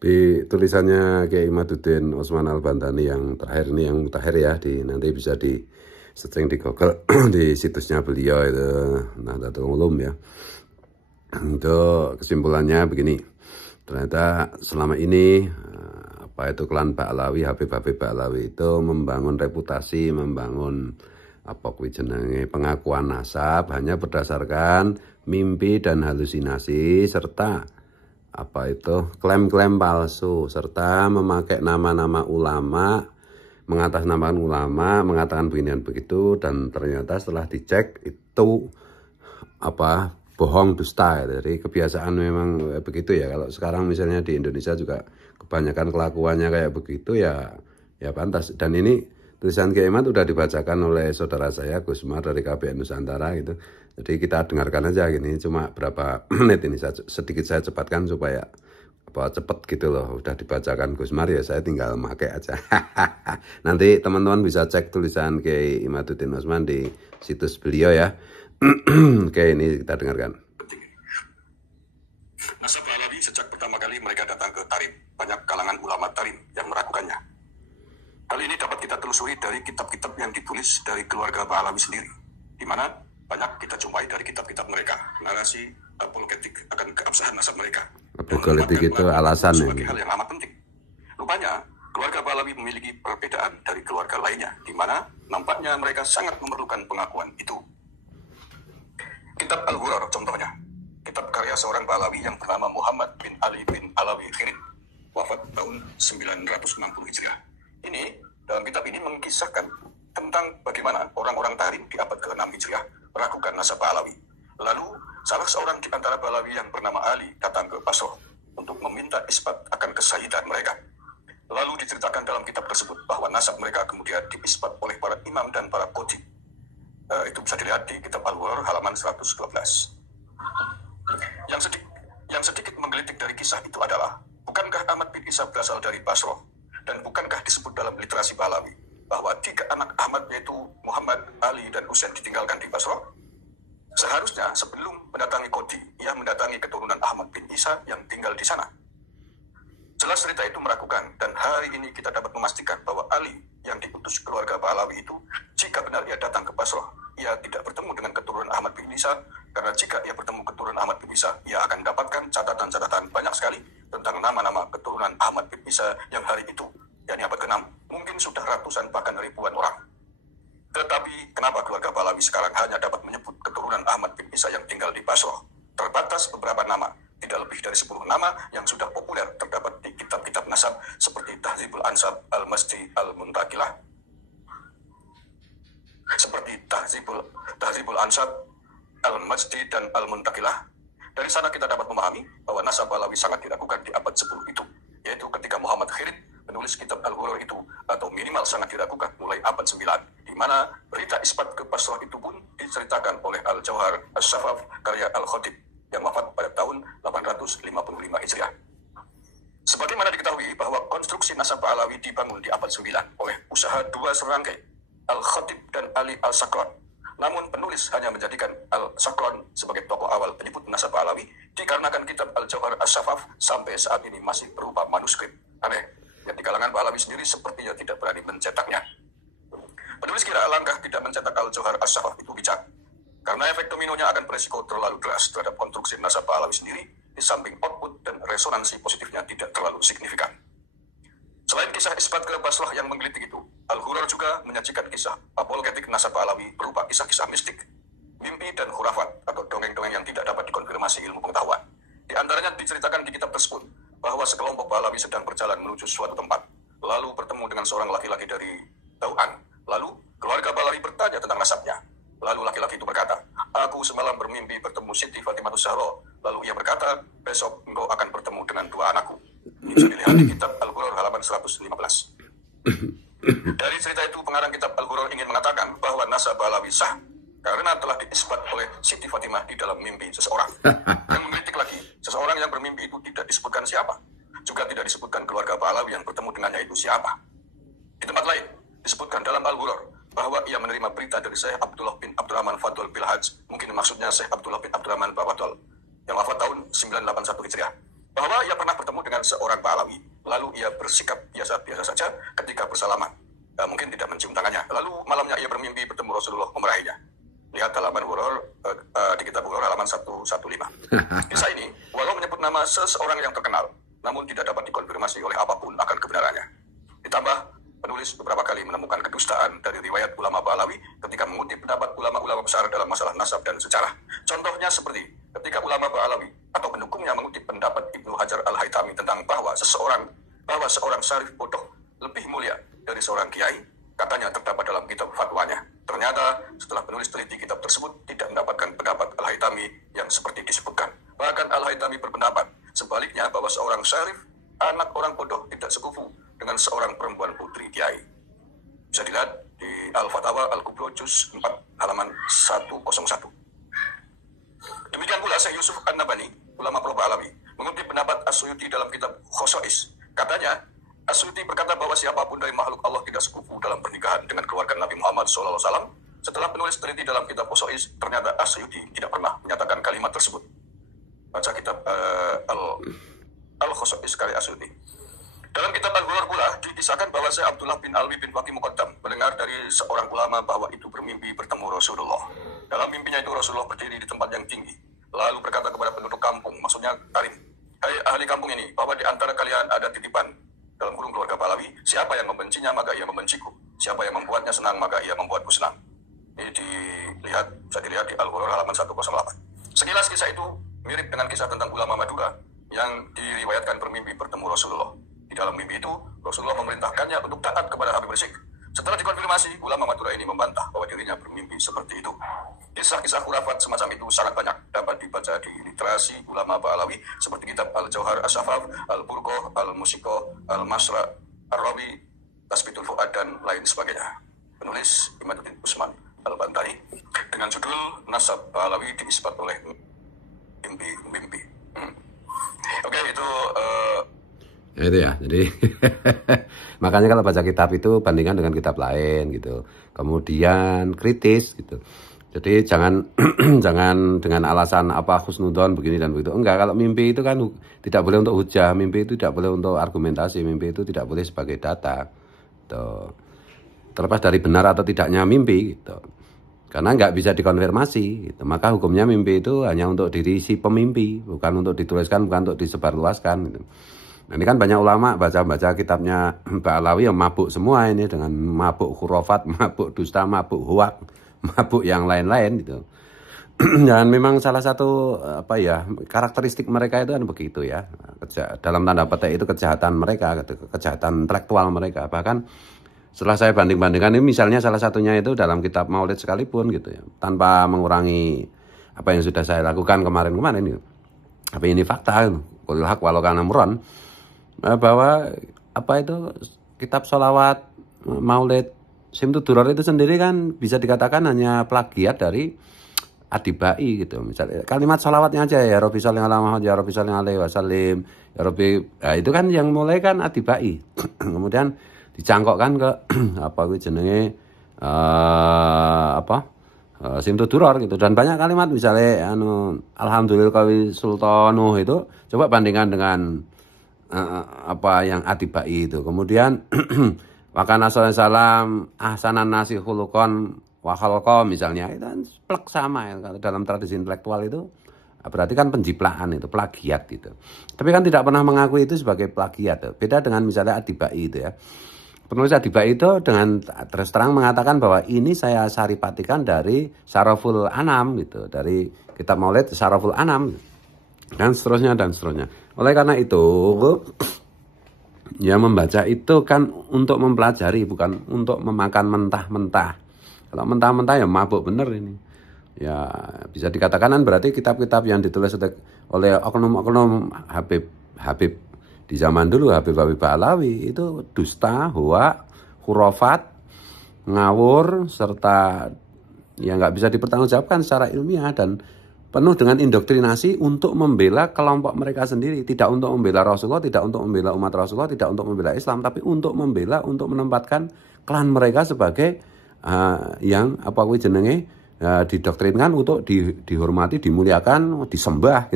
Di tulisannya Kiai Imaduddin Osman Al-Bantani yang terakhir ini, yang mutakhir ya, nanti bisa di searching di Google di situsnya beliau itu Nahdlatul Ulum ya. Itu kesimpulannya begini, ternyata selama ini apa itu klan Ba'alawi, Habib Ba'alawi itu membangun reputasi, membangun apa kuwi jenenge pengakuan nasab hanya berdasarkan mimpi dan halusinasi serta apa itu klaim-klaim palsu, serta memakai nama-nama ulama, mengatasnamakan ulama, mengatakan begini dan begitu, dan ternyata setelah dicek itu apa bohong, dusta. Jadi kebiasaan memang begitu ya. Kalau sekarang misalnya di Indonesia juga kebanyakan kelakuannya kayak begitu ya, ya pantas. Dan ini tulisan Kiai Imad udah dibacakan oleh saudara saya Gusmar dari KBN Nusantara gitu. Jadi kita dengarkan aja gini, cuma berapa menit ini sedikit saya cepatkan supaya apa cepet gitu loh. Udah dibacakan Gusmar ya, saya tinggal pakai aja. Nanti teman-teman bisa cek tulisan Kiai Imaduddin Osman di situs beliau ya. Oke, ini kita dengarkan. Nasab Ba'alawi sejak pertama kali mereka datang ke Tarim, banyak kalangan ulama Tarim yang meragukannya. Hal ini dapat kita telusuri dari kitab-kitab yang ditulis dari keluarga Ba'alawi sendiri, di mana banyak kita jumpai dari kitab-kitab mereka narasi apologetik akan keabsahan nasab mereka. Apologetik itu alasan sebagai hal yang amat penting. Rupanya keluarga Ba'alawi memiliki perbedaan dari keluarga lainnya, di mana nampaknya mereka sangat memerlukan pengakuan itu. Kitab Al-Ghurar contohnya, kitab karya seorang Ba'alawi yang bernama Muhammad bin Ali bin Alawi Khirid, wafat tahun 960 Hijriah. Ini, dalam kitab ini mengisahkan tentang bagaimana orang-orang Tarim di abad ke-6 Hijriah meragukan nasab Ba'alawi. Lalu, salah seorang di antara Ba'alawi yang bernama Ali datang ke Basrah untuk meminta isbat akan kesayidan mereka. Lalu diceritakan dalam kitab tersebut bahwa nasab mereka kemudian diisbat oleh para imam dan para qadhi. Itu bisa dilihat di kitab Al-Ghurar halaman 112. Yang sedikit menggelitik dari kisah itu adalah, bukankah Ahmad bin Isa berasal dari Basrah? Dan bukankah disebut dalam literasi Ba'alawi bahwa 3 anak Ahmad yaitu Muhammad, Ali, dan Husain ditinggalkan di Basrah? Seharusnya sebelum mendatangi qadhi, ia mendatangi keturunan Ahmad bin Isa yang tinggal di sana. Jelas cerita itu meragukan, dan hari ini kita dapat memastikan bahwa Ali yang diutus keluarga Ba'alawi itu, jika benar ia datang ke Basrah, ia tidak bertemu dengan keturunan Ahmad bin Isa, karena jika ia bertemu keturunan Ahmad bin Isa, ia akan dapatkan catatan-catatan banyak sekali tentang nama-nama keturunan Ahmad bin Isa yang hari itu, yakni abad ke-6, mungkin sudah ratusan bahkan ribuan orang. Tetapi kenapa keluarga Ba'alawi sekarang hanya dapat menyebut keturunan Ahmad bin Isa yang tinggal di Basrah? Terbatas beberapa nama, tidak lebih dari 10 nama yang sudah populer terdapat di kitab-kitab nasab seperti Tahzibul Ansab, Al-Masdi, Al-Muntaqilah. Seperti Tahzibul Ansab, Al-Masdi, dan Al-Muntaqilah. Dari sana kita dapat memahami bahwa nasab Ba'alawi sangat diragukan di abad 10 itu, yaitu ketika Muhammad Khirid menulis kitab Al-Ghurar itu, atau minimal sangat diragukan mulai abad 9, di mana berita isbat ke Basrah itu pun diceritakan oleh Al-Jauhar As-Safaf karya Al-Khatib yang wafat pada tahun 855 Hijriah. Sebagaimana diketahui bahwa konstruksi nasab Ba'alawi dibangun di abad 9 oleh usaha 2 serangkai, Al-Khatib dan Ali Al-Sakran. Namun penulis hanya menjadikan Al-Sakran sebagai tokoh awal penyebut nasab Ba'alawi dikarenakan kitab Al-Jauhar As-Safaf sampai saat ini masih berupa manuskrip. Aneh, yang di kalangan Ba'alawi sendiri sepertinya tidak berani mencetaknya. Penulis kira langkah tidak mencetak Al-Jauhar As-Safaf itu bijak, karena efek dominonya akan beresiko terlalu keras terhadap konstruksi nasab Ba'alawi sendiri, di samping output dan resonansi positifnya tidak terlalu signifikan. Selain kisah isbat ke Basrah yang menggelitik itu, Al-Ghurar juga menyajikan kisah apologetik nasab Ba'alawi berupa kisah-kisah mistik, mimpi, dan khurafat atau dongeng-dongeng yang tidak dapat dikonfirmasi ilmu pengetahuan. Di antaranya diceritakan di kitab tersebut bahwa sekelompok Ba'alawi sedang berjalan menuju suatu tempat, lalu bertemu dengan seorang laki-laki dari Tau'an. Lalu keluarga Ba'alawi bertanya tentang nasabnya. Lalu laki-laki itu berkata, "Aku semalam bermimpi bertemu Siti Fatimah Zahra." Lalu ia berkata, "Besok engkau akan bertemu dengan 2 anakku." Ini bisa dilihat di kitab Al-Ghurar halaman 115. Dari cerita itu, pengarang kitab Al-Ghurar ingin mengatakan bahwa nasab Ba'alawi sah karena telah diisbat oleh Siti Fatimah di dalam mimpi seseorang. Yang mengkritik lagi, seseorang yang bermimpi itu tidak disebutkan siapa. Juga tidak disebutkan keluarga Ba'alawi yang bertemu dengannya itu siapa. Di tempat lain, disebutkan dalam Al-Ghurar bahwa ia menerima berita dari Syekh Abdullah bin Abdurrahman Fadl Bilhaj, mungkin maksudnya Syekh Abdullah bin Abdurrahman Bawadol, yang wafat tahun 981 Hijriah. bahwa ia pernah bertemu dengan seorang Ba'alawi, lalu ia bersikap biasa-biasa saja ketika bersalaman. Mungkin tidak mencium tangannya. Lalu malamnya ia bermimpi bertemu Rasulullah memerahinya. Lihat halaman di kitab Huror halaman 115. Kisah ini, walau menyebut nama seseorang yang terkenal, namun tidak dapat dikonfirmasi oleh apapun akan kebenarannya. Ditambah, penulis beberapa kali menemukan kedustaan dari riwayat ulama Ba'alawi ketika mengutip pendapat ulama-ulama besar dalam masalah nasab dan sejarah. Contohnya seperti ketika ulama Ba'alawi atau pendukungnya mengutip pendapat Ibnu Hajar Al-Haytami tentang bahwa seorang syarif bodoh lebih mulia dari seorang kiai, katanya terdapat dalam kitab fatwanya. Ternyata setelah penulis teliti kitab tersebut tidak mendapatkan pendapat Al-Haytami yang seperti disebutkan. Bahkan Al-Haytami berpendapat sebaliknya bahwa seorang syarif, anak orang bodoh, tidak sekufu dengan seorang perempuan putri kiai. Bisa dilihat di Al-Fatawa Al-Kubro Juz 4 halaman 101. Demikian pula Syekh Yusuf An-Nabhani, ulama pro Ba'alawi, mengutip pendapat As-Suyuti dalam kitab Khosois. Katanya, As-Suyuti berkata bahwa siapapun dari makhluk Allah tidak sekufu dalam pernikahan dengan keluarga Nabi Muhammad SAW. Setelah penulis teliti dalam kitab Khosois, ternyata As-Suyuti tidak pernah menyatakan kalimat tersebut. Baca kitab Al-Khosois karya As-Suyuti. Dalam kitab Al-Huror pula dikisahkan bahwa Syekh Abdullah bin Alwi bin Waqi Muqaddam mendengar dari seorang ulama bahwa itu bermimpi bertemu Rasulullah. Dalam mimpinya itu Rasulullah berdiri di tempat yang tinggi, lalu berkata kepada penduduk kampung, maksudnya Tarim, "Hai ahli kampung ini, bahwa di antara kalian ada titipan dalam kurung keluarga Ba'alawi, siapa yang membencinya maka ia membenciku, siapa yang membuatnya senang maka ia membuatku senang." Ini bisa dilihat di Al-Huror halaman 108. Sekilas kisah itu mirip dengan kisah tentang ulama Madura yang diriwayatkan bermimpi bertemu Rasulullah. Di dalam mimpi itu, Rasulullah memerintahkannya untuk taat kepada Habib Rizik. Setelah dikonfirmasi, ulama Madura ini membantah bahwa dirinya bermimpi seperti itu. Kisah-kisah khurafat semacam itu sangat banyak dapat dibaca di literasi ulama Ba'alawi seperti kitab Al-Jauhar As-Safaf, Al-Burqoh, Al-Musiko, Al-Masra, Ar-Rawi, Tasbitul Fuad, dan lain sebagainya. Penulis Imaduddin Usman Al-Bantani dengan judul Nasab Ba'alawi diisbat oleh mimpi. Oke, itu itu ya, jadi makanya kalau baca kitab itu bandingkan dengan kitab lain gitu, kemudian kritis gitu. Jadi jangan jangan dengan alasan apa husnudon begini dan begitu. Enggak, kalau mimpi itu kan tidak boleh untuk hujah, mimpi itu tidak boleh untuk argumentasi, mimpi itu tidak boleh sebagai data gitu. Terlepas dari benar atau tidaknya mimpi gitu, karena nggak bisa dikonfirmasi gitu. Maka hukumnya mimpi itu hanya untuk diri si pemimpi, bukan untuk dituliskan, bukan untuk disebarluaskan gitu. Nah, ini kan banyak ulama baca-baca kitabnya Ba'alawi yang mabuk semua ini, dengan mabuk khurafat, mabuk dusta, mabuk huwak, mabuk yang lain-lain gitu. Dan memang salah satu karakteristik mereka itu kan begitu ya. Dalam tanda petik itu kejahatan mereka, kejahatan intelektual mereka. Bahkan setelah saya banding-bandingkan ini, misalnya salah satunya itu dalam kitab Maulid sekalipun gitu ya, tanpa mengurangi apa yang sudah saya lakukan kemarin-kemarin gitu. Tapi ini fakta, qul haq walau kana murran, bahwa kitab sholawat Maulid Simtud Duror itu sendiri kan bisa dikatakan hanya plagiat dari Adibai gitu. Misalnya kalimat sholawatnya aja, ya Rabbi sholli ala Muhammad, ya Rabbi sholli alaihi wasallim, ya Rabbi, itu kan yang mulai kan Adibai. Kemudian dicangkokkan ke Simtud Duror gitu. Dan banyak kalimat misalnya alhamdulillah kawi sultanuh itu, coba bandingkan dengan yang Adibai itu. Kemudian wakana salam ahsanan nasi khuluqan wa khalqa misalnya, itu kan plek sama ya. Dalam tradisi intelektual itu berarti kan penjiplaan, itu plagiat gitu. Tapi kan tidak pernah mengakui itu sebagai plagiat. Beda dengan misalnya Adibai itu ya. Penulis Adibai itu dengan terus terang mengatakan bahwa ini saya saripatikan dari Syaraful Anam gitu, dari kitab Maulid Syaraful Anam, dan seterusnya dan seterusnya. Oleh karena itu ya, membaca itu kan untuk mempelajari, bukan untuk memakan mentah-mentah. Kalau mentah-mentah ya mabuk bener ini. Ya bisa dikatakan kan berarti kitab-kitab yang ditulis oleh oknum-oknum Habib di zaman dulu, Habib Ba'alawi, itu dusta, huwak, khurafat, ngawur, serta ya nggak bisa dipertanggungjawabkan secara ilmiah, dan penuh dengan indoktrinasi untuk membela kelompok mereka sendiri, tidak untuk membela Rasulullah, tidak untuk membela umat Rasulullah, tidak untuk membela Islam, tapi untuk membela, untuk menempatkan klan mereka sebagai yang didoktrinkan untuk dihormati, dimuliakan, disembah.